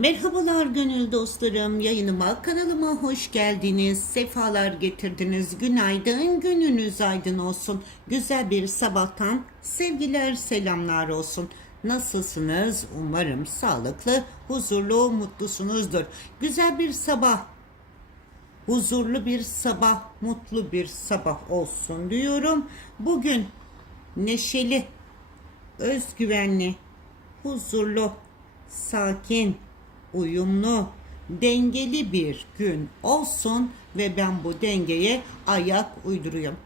Merhabalar gönül dostlarım, yayınıma, kanalıma hoş geldiniz, sefalar getirdiniz, günaydın, gününüz aydın olsun. Güzel bir sabahtan sevgiler, selamlar olsun. Nasılsınız? Umarım sağlıklı, huzurlu, mutlusunuzdur. Güzel bir sabah, huzurlu bir sabah, mutlu bir sabah olsun diyorum. Bugün neşeli, özgüvenli, huzurlu, sakin, uyumlu, dengeli bir gün olsun ve ben bu dengeye ayak uyduruyorum.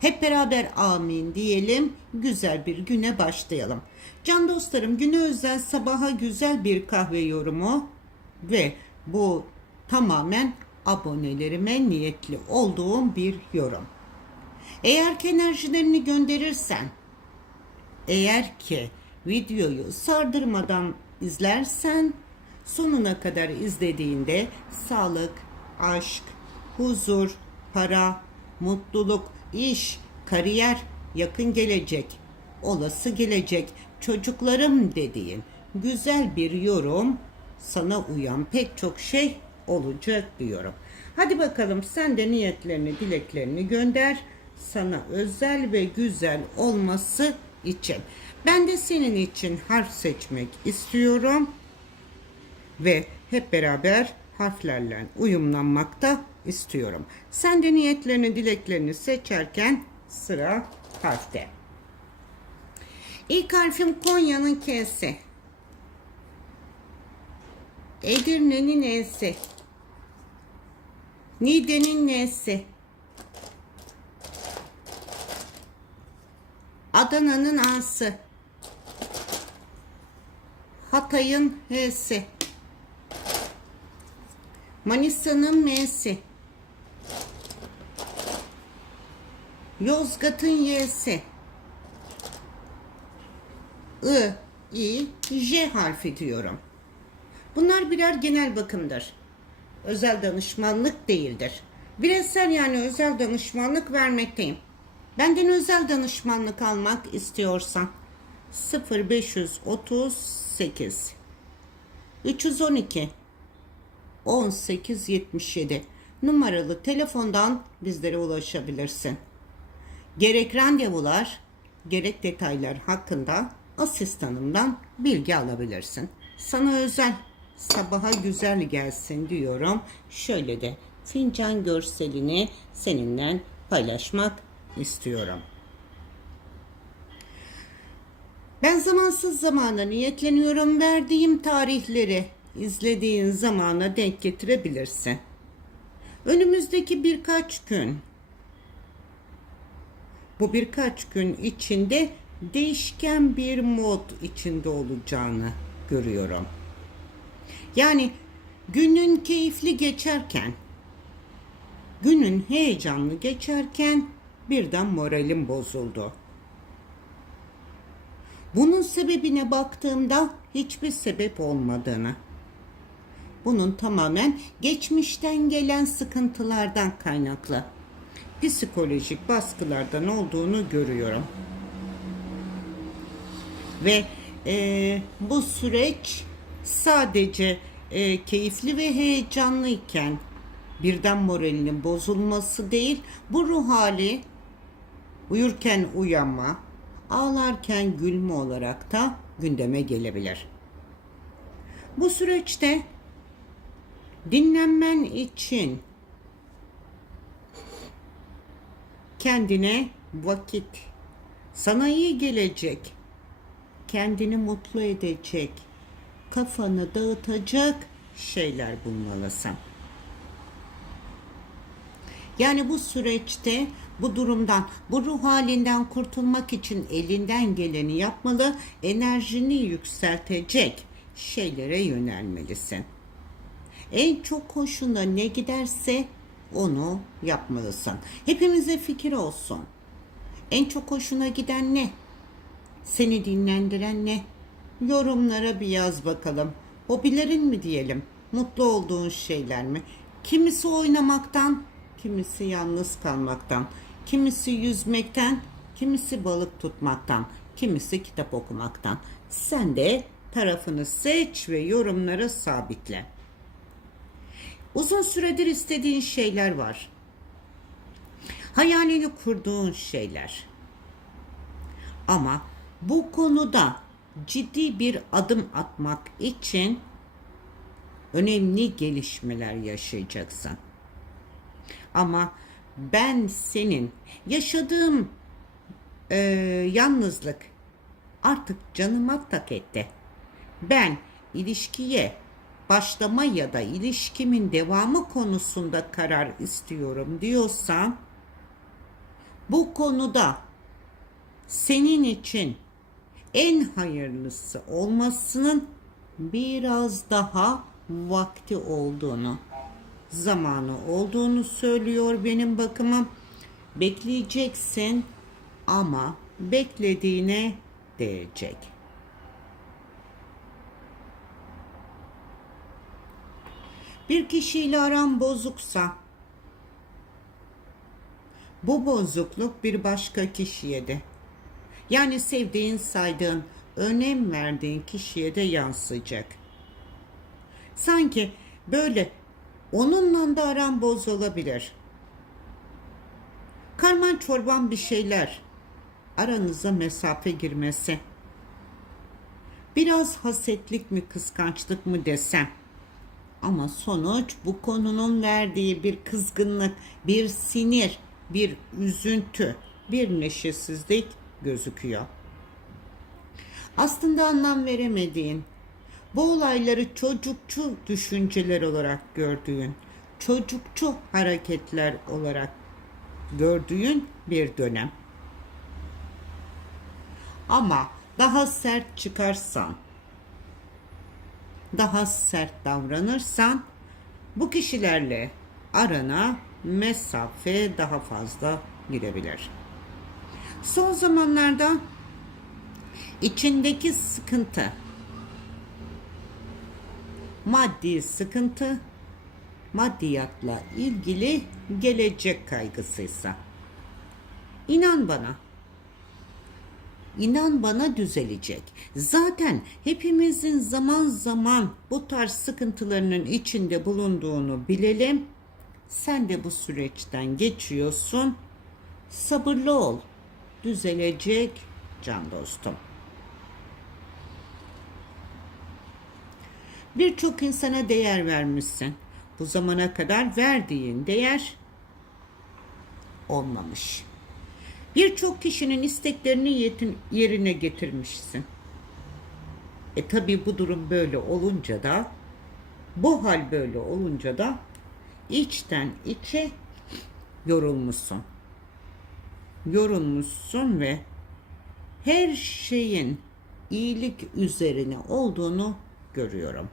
Hep beraber amin diyelim, güzel bir güne başlayalım. Can dostlarım, güne özel sabaha güzel bir kahve yorumu ve bu tamamen abonelerime niyetli olduğum bir yorum. Eğer ki enerjilerini gönderirsen eğer ki videoyu sardırmadan izlersen sonuna kadar izlediğinde sağlık, aşk, huzur, para, mutluluk, iş, kariyer, yakın gelecek, olası gelecek, çocuklarım dediğin güzel bir yorum sana uyan pek çok şey olacak diyorum. Hadi bakalım sen de niyetlerini, dileklerini gönder. Sana özel ve güzel olması için. Ben de senin için harf seçmek istiyorum ve hep beraber harflerle uyumlanmakta istiyorum. Sen de niyetlerini, dileklerini seçerken sıra harfte. İlk harfim Konya'nın K'si. Edirne'nin E'si. Niğde'nin N'si. Adana'nın A'sı. Hatay'ın H'si. Manisa'nın M'si. Yozgat'ın Y'si. I, I, J harfi diyorum. Bunlar birer genel bakımdır. Özel danışmanlık değildir. Bireysel yani özel danışmanlık vermekteyim. Benden özel danışmanlık almak istiyorsan 0538 312 1877 numaralı telefondan bizlere ulaşabilirsin. Gerek randevular, gerek detaylar hakkında asistanımdan bilgi alabilirsin. Sana özel sabaha güzel gelsin diyorum. Şöyle de fincan görselini seninle paylaşmak istiyorum. Ben zamansız zamana niyetleniyorum. Verdiğim tarihleri izlediğin zamana denk getirebilirsin. Önümüzdeki birkaç gün bu birkaç gün içinde değişken bir mod içinde olacağını görüyorum. Yani günün keyifli geçerken, günün heyecanlı geçerken birden moralim bozuldu. Bunun sebebine baktığımda hiçbir sebep olmadığını, bunun tamamen geçmişten gelen sıkıntılardan kaynaklı, psikolojik baskılardan olduğunu görüyorum. Ve e, bu süreç sadece e, keyifli ve heyecanlıyken birden moralinin bozulması değil, bu ruh hali uyurken uyanma, ağlarken gülme olarak da gündeme gelebilir. Bu süreçte dinlenmen için kendine vakit, sana iyi gelecek, kendini mutlu edecek, kafanı dağıtacak şeyler bulmalısın. Yani bu süreçte bu durumdan, bu ruh halinden kurtulmak için elinden geleni yapmalı, enerjini yükseltecek şeylere yönelmelisin. En çok hoşuna ne giderse onu yapmalısın. Hepimize fikir olsun. En çok hoşuna giden ne? Seni dinlendiren ne? Yorumlara bir yaz bakalım. Hobilerin mi diyelim? Mutlu olduğun şeyler mi? Kimisi oynamaktan, kimisi yalnız kalmaktan, kimisi yüzmekten, kimisi balık tutmaktan, kimisi kitap okumaktan. Sen de tarafını seç ve yorumları sabitle. Uzun süredir istediğin şeyler var. Hayalini kurduğun şeyler. Ama bu konuda ciddi bir adım atmak için önemli gelişmeler yaşayacaksın. Ama ben senin yaşadığım e, yalnızlık artık canıma tak etti. Ben ilişkiye başlama ya da ilişkimin devamı konusunda karar istiyorum diyorsan bu konuda senin için en hayırlısı olmasının biraz daha vakti olduğunu, zamanı olduğunu söylüyor benim bakımım. Bekleyeceksin ama beklediğine değecek. Bir kişiyle aran bozuksa bu bozukluk bir başka kişiye de yani sevdiğin, saydığın, önem verdiğin kişiye de yansıyacak. Sanki böyle onunla da aran bozulabilir. Karman çorban bir şeyler. Aranıza mesafe girmesi. Biraz hasetlik mi kıskançlık mı desem. Ama sonuç bu konunun verdiği bir kızgınlık, bir sinir, bir üzüntü, bir neşesizlik gözüküyor. Aslında anlam veremediğin, bu olayları çocukçu düşünceler olarak gördüğün, çocukçu hareketler olarak gördüğün bir dönem. Ama daha sert çıkarsan, daha sert davranırsan bu kişilerle arana mesafe daha fazla girebilir. Son zamanlarda içindeki sıkıntı, maddi sıkıntı, maddiyatla ilgili gelecek kaygısıysa. İnan bana. İnan bana düzelecek. Zaten hepimizin zaman zaman bu tarz sıkıntılarının içinde bulunduğunu bilelim. Sen de bu süreçten geçiyorsun. Sabırlı ol. Düzelecek can dostum. Birçok insana değer vermişsin. Bu zamana kadar verdiğin değer olmamış. Birçok kişinin isteklerini yetin, yerine getirmişsin. E tabi bu durum böyle olunca da bu hal böyle olunca da içten içe yorulmuşsun. Yorulmuşsun ve her şeyin iyilik üzerine olduğunu görüyorum.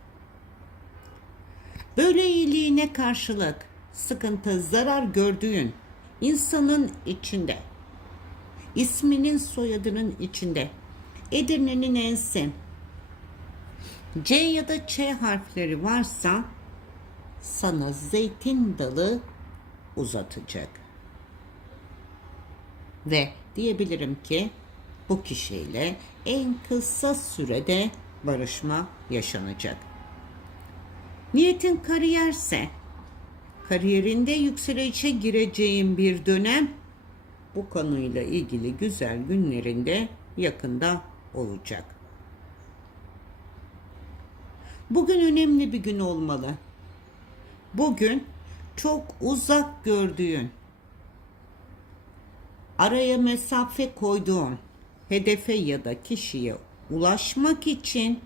Böyle iyiliğine karşılık sıkıntı, zarar gördüğün insanın içinde, isminin soyadının içinde, Edirne'nin ensi, C ya da Ç harfleri varsa sana zeytin dalı uzatacak. Ve diyebilirim ki bu kişiyle en kısa sürede barışma yaşanacak. Niyetin kariyerse, kariyerinde yükselişe gireceğin bir dönem bu konuyla ilgili güzel günlerinde yakında olacak. Bugün önemli bir gün olmalı. Bugün çok uzak gördüğün, araya mesafe koyduğun hedefe ya da kişiye ulaşmak için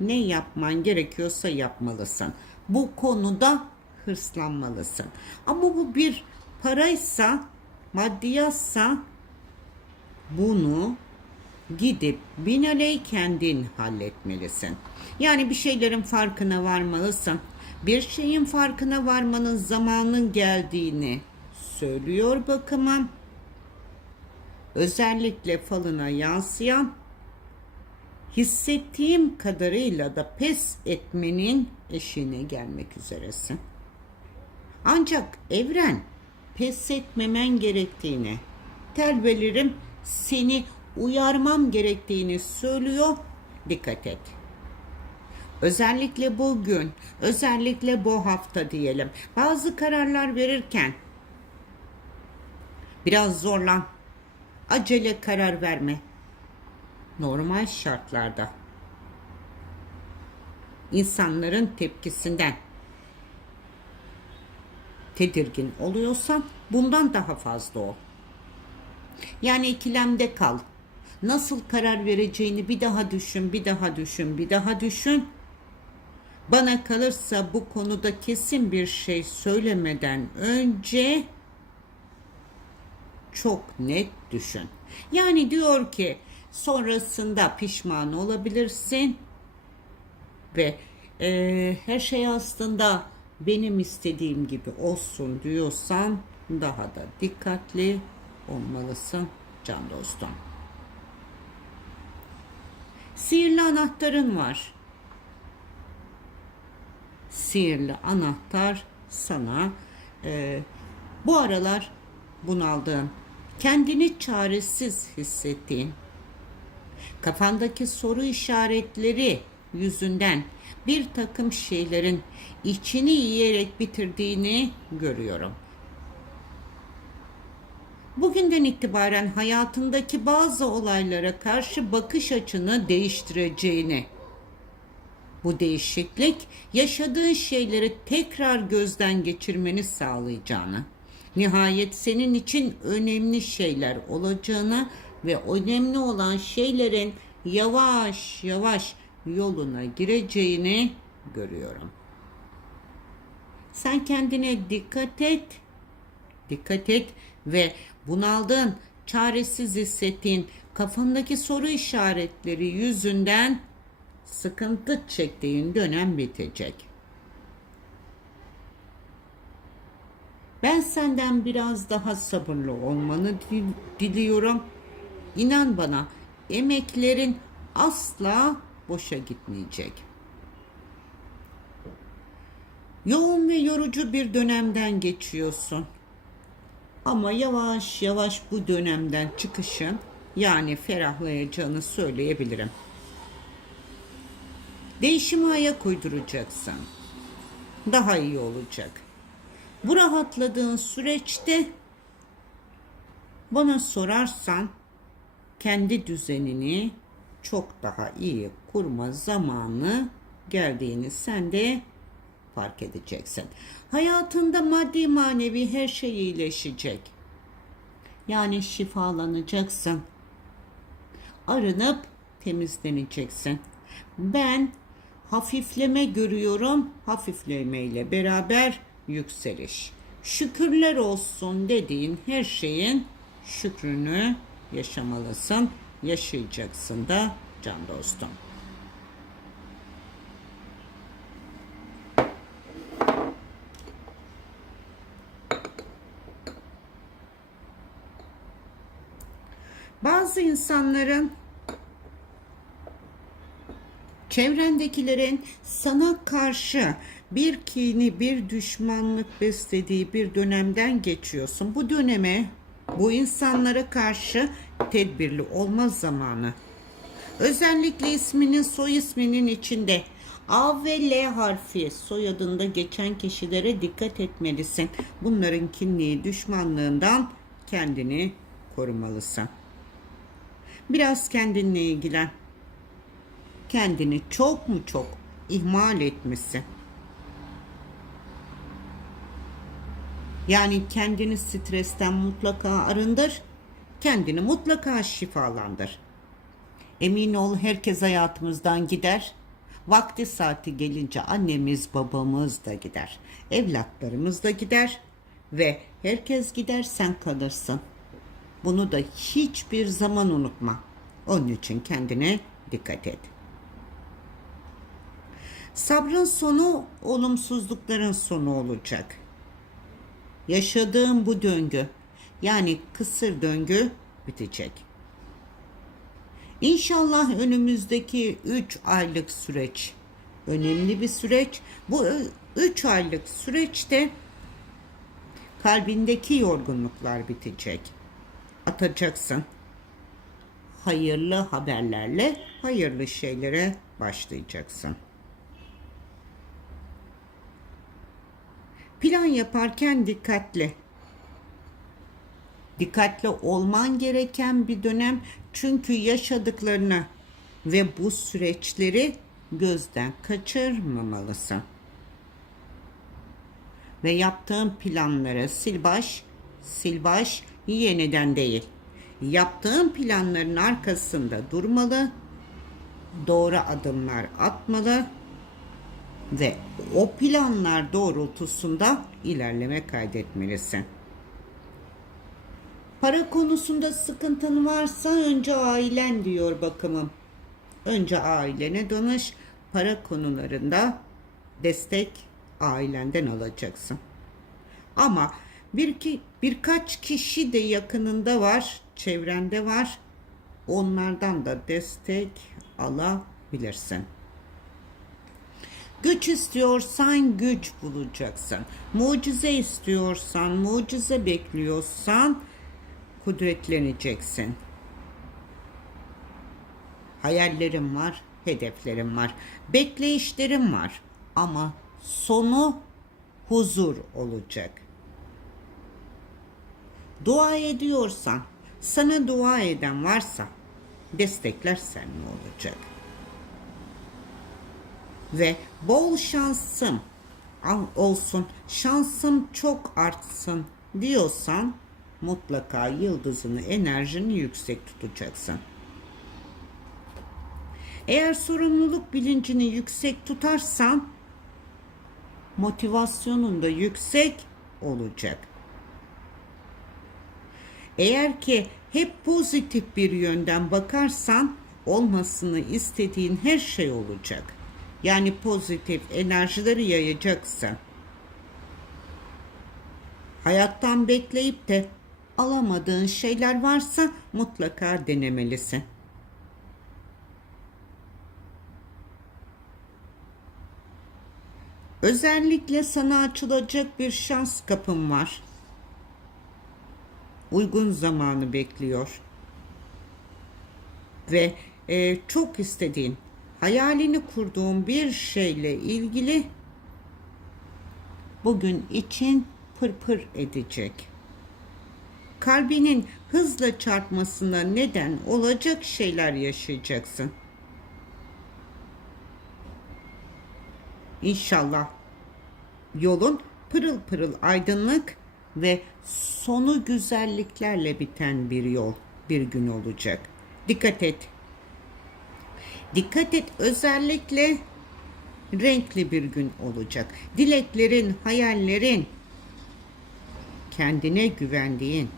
ne yapman gerekiyorsa yapmalısın. Bu konuda hırslanmalısın. Ama bu bir paraysa, maddiyatsa bunu gidip binaley kendin halletmelisin. Yani bir şeylerin farkına varmalısın. Bir şeyin farkına varmanın zamanın geldiğini söylüyor bakımım. Özellikle falına yansıyan hissettiğim kadarıyla da pes etmenin eşiğine gelmek üzeresin. Ancak evren pes etmemen gerektiğini, terbelerim seni uyarmam gerektiğini söylüyor. Dikkat et. Özellikle bugün, özellikle bu hafta diyelim. Bazı kararlar verirken biraz zorlan. Acele karar verme. Normal şartlarda insanların tepkisinden tedirgin oluyorsan bundan daha fazla ol. Yani ikilemde kal. Nasıl karar vereceğini bir daha düşün, bir daha düşün, bir daha düşün. Bana kalırsa bu konuda kesin bir şey söylemeden önce çok net düşün. Yani diyor ki sonrasında pişman olabilirsin ve e, her şey aslında benim istediğim gibi olsun diyorsan daha da dikkatli olmalısın can dostum. Sihirli anahtarın var. Sihirli anahtar sana e, bu aralar bunaldığın, kendini çaresiz hissettiğin, kafandaki soru işaretleri yüzünden bir takım şeylerin içini yiyerek bitirdiğini görüyorum. Bugünden itibaren hayatındaki bazı olaylara karşı bakış açını değiştireceğini, bu değişiklik yaşadığın şeyleri tekrar gözden geçirmeni sağlayacağını, nihayet senin için önemli şeyler olacağını ve önemli olan şeylerin yavaş yavaş yoluna gireceğini görüyorum. Sen kendine dikkat et. Dikkat et ve bunaldığın, çaresiz hissettiğin, kafandaki soru işaretleri yüzünden sıkıntı çektiğin dönem bitecek. Ben senden biraz daha sabırlı olmanı diliyorum. İnan bana, emeklerin asla boşa gitmeyecek. Yoğun ve yorucu bir dönemden geçiyorsun. Ama yavaş yavaş bu dönemden çıkışın yani ferahlayacağını söyleyebilirim. Değişime ayak uyduracaksın. Daha iyi olacak. Bu rahatladığın süreçte bana sorarsan kendi düzenini çok daha iyi kurma zamanı geldiğini sen de fark edeceksin. Hayatında maddi manevi her şey iyileşecek. Yani şifalanacaksın. Arınıp temizleneceksin. Ben hafifleme görüyorum. Hafiflemeyle beraber yükseliş. Şükürler olsun dediğin her şeyin şükrünü yaşamalısın yaşayacaksın da can dostum. Bazı insanların çevrendekilerin sana karşı bir kini, bir düşmanlık beslediği bir dönemden geçiyorsun. Bu döneme bu insanlara karşı tedbirli olma zamanı. Özellikle isminin soy isminin içinde A ve L harfi soyadında geçen kişilere dikkat etmelisin. Bunların kinliği, düşmanlığından kendini korumalısın. Biraz kendinle ilgilen. Kendini çok mu çok ihmal etmişsin. Yani kendini stresten mutlaka arındır. Kendini mutlaka şifalandır. Emin ol herkes hayatımızdan gider. Vakti saati gelince annemiz babamız da gider. Evlatlarımız da gider. Ve herkes gider sen kalırsın. Bunu da hiçbir zaman unutma. Onun için kendine dikkat et. Sabrın sonu olumsuzlukların sonu olacak yaşadığım bu döngü yani kısır döngü bitecek. İnşallah önümüzdeki 3 aylık süreç önemli bir süreç. Bu 3 aylık süreçte kalbindeki yorgunluklar bitecek. Atacaksın. Hayırlı haberlerle hayırlı şeylere başlayacaksın. Plan yaparken dikkatli. Dikkatli olman gereken bir dönem çünkü yaşadıklarını ve bu süreçleri gözden kaçırmamalısın. Ve yaptığın planları sil baş, sil baş yeniden değil. Yaptığın planların arkasında durmalı, doğru adımlar atmalı ve o planlar doğrultusunda ilerleme kaydetmelisin. Para konusunda sıkıntın varsa önce ailen diyor bakımım. Önce ailene danış. Para konularında destek ailenden alacaksın. Ama bir ki birkaç kişi de yakınında var, çevrende var. Onlardan da destek alabilirsin. Güç istiyorsan güç bulacaksın. Mucize istiyorsan, mucize bekliyorsan kudretleneceksin. Hayallerim var, hedeflerim var, bekleyişlerim var ama sonu huzur olacak. Dua ediyorsan, sana dua eden varsa destekler sen mi olacak? Ve bol şansım olsun, şansım çok artsın diyorsan mutlaka yıldızını, enerjini yüksek tutacaksın. Eğer sorumluluk bilincini yüksek tutarsan motivasyonun da yüksek olacak. Eğer ki hep pozitif bir yönden bakarsan olmasını istediğin her şey olacak. Yani pozitif enerjileri yayacaksın. Hayattan bekleyip de alamadığın şeyler varsa mutlaka denemelisin. Özellikle sana açılacak bir şans kapım var. Uygun zamanı bekliyor. Ve e, çok istediğin, hayalini kurduğun bir şeyle ilgili bugün için pırpır edecek. Kalbinin hızla çarpmasına neden olacak şeyler yaşayacaksın. İnşallah yolun pırıl pırıl aydınlık ve sonu güzelliklerle biten bir yol, bir gün olacak. Dikkat et. Dikkat et özellikle renkli bir gün olacak. Dileklerin, hayallerin, kendine güvendiğin,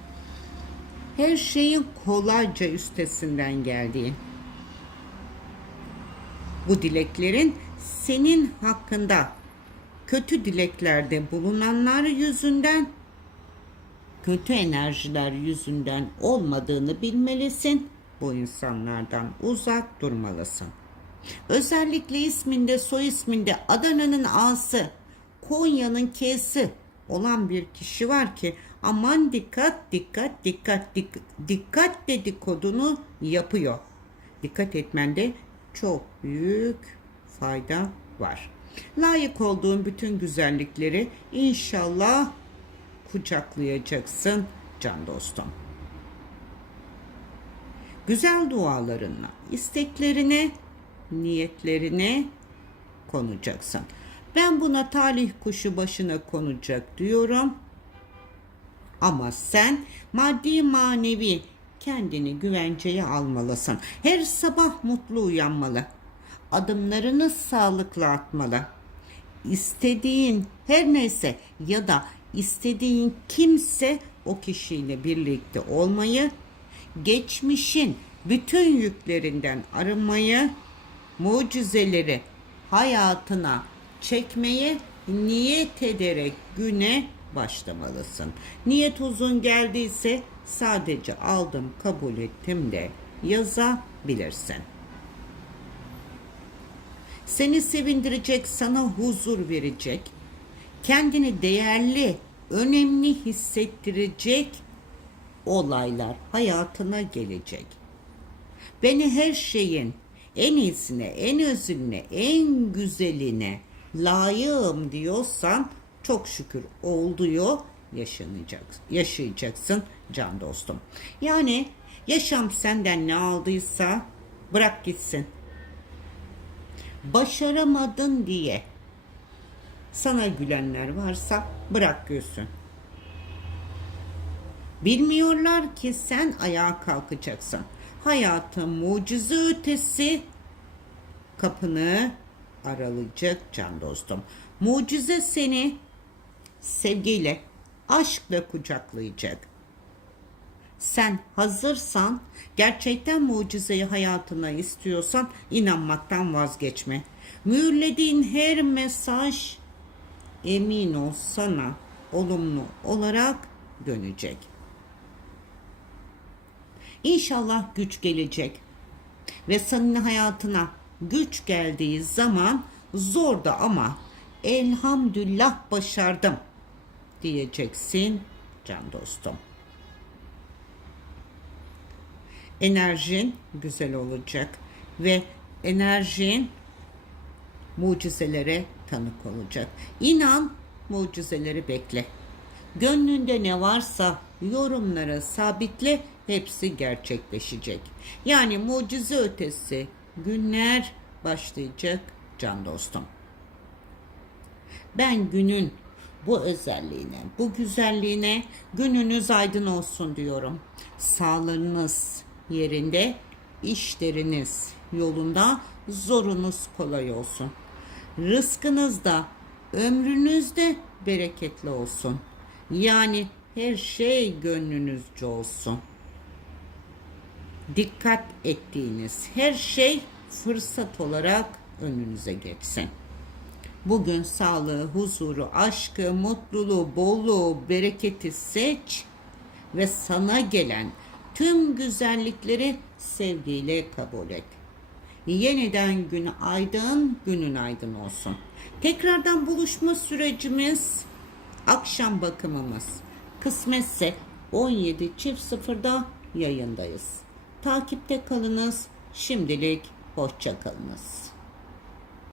her şeyin kolayca üstesinden geldiğin, bu dileklerin senin hakkında kötü dileklerde bulunanlar yüzünden kötü enerjiler yüzünden olmadığını bilmelisin. Bu insanlardan uzak durmalısın. Özellikle isminde, soy isminde Adana'nın A'sı, Konya'nın K'si olan bir kişi var ki aman dikkat dikkat dikkat dikkat, dedikodunu yapıyor. Dikkat etmende çok büyük fayda var. Layık olduğun bütün güzellikleri inşallah kucaklayacaksın can dostum. Güzel dualarınla, isteklerine, niyetlerine konacaksın. Ben buna talih kuşu başına konacak diyorum. Ama sen maddi manevi kendini güvenceye almalısın. Her sabah mutlu uyanmalı. Adımlarını sağlıklı atmalı. İstediğin her neyse ya da istediğin kimse o kişiyle birlikte olmayı, geçmişin bütün yüklerinden arınmayı, mucizeleri hayatına çekmeyi niyet ederek güne başlamalısın. Niyet uzun geldiyse sadece aldım kabul ettim de yazabilirsin. Seni sevindirecek, sana huzur verecek, kendini değerli, önemli hissettirecek olaylar hayatına gelecek. Beni her şeyin en iyisine, en özüne, en güzeline layığım diyorsan çok şükür oluyor yaşanacak, yaşayacaksın can dostum. Yani yaşam senden ne aldıysa bırak gitsin. Başaramadın diye sana gülenler varsa bırak gülsün. Bilmiyorlar ki sen ayağa kalkacaksın. Hayatın mucize ötesi kapını aralayacak can dostum. Mucize seni sevgiyle, aşkla kucaklayacak. Sen hazırsan, gerçekten mucizeyi hayatına istiyorsan inanmaktan vazgeçme. Mühürlediğin her mesaj emin ol sana olumlu olarak dönecek. İnşallah güç gelecek ve senin hayatına güç geldiği zaman zor da ama elhamdülillah başardım diyeceksin can dostum. Enerjin güzel olacak ve enerjin mucizelere tanık olacak. İnan mucizeleri bekle. Gönlünde ne varsa yorumlara sabitle hepsi gerçekleşecek. Yani mucize ötesi günler başlayacak can dostum. Ben günün bu özelliğine, bu güzelliğine gününüz aydın olsun diyorum. Sağlığınız yerinde, işleriniz yolunda, zorunuz kolay olsun. Rızkınız da, ömrünüz de bereketli olsun. Yani her şey gönlünüzce olsun. Dikkat ettiğiniz her şey fırsat olarak önünüze geçsin. Bugün sağlığı, huzuru, aşkı, mutluluğu, bolluğu, bereketi seç ve sana gelen tüm güzellikleri sevgiyle kabul et. Yeniden gün aydın, günün aydın olsun. Tekrardan buluşma sürecimiz akşam bakımımız. Kısmetse 17 çift sıfırda yayındayız. Takipte kalınız. Şimdilik hoşça kalınız.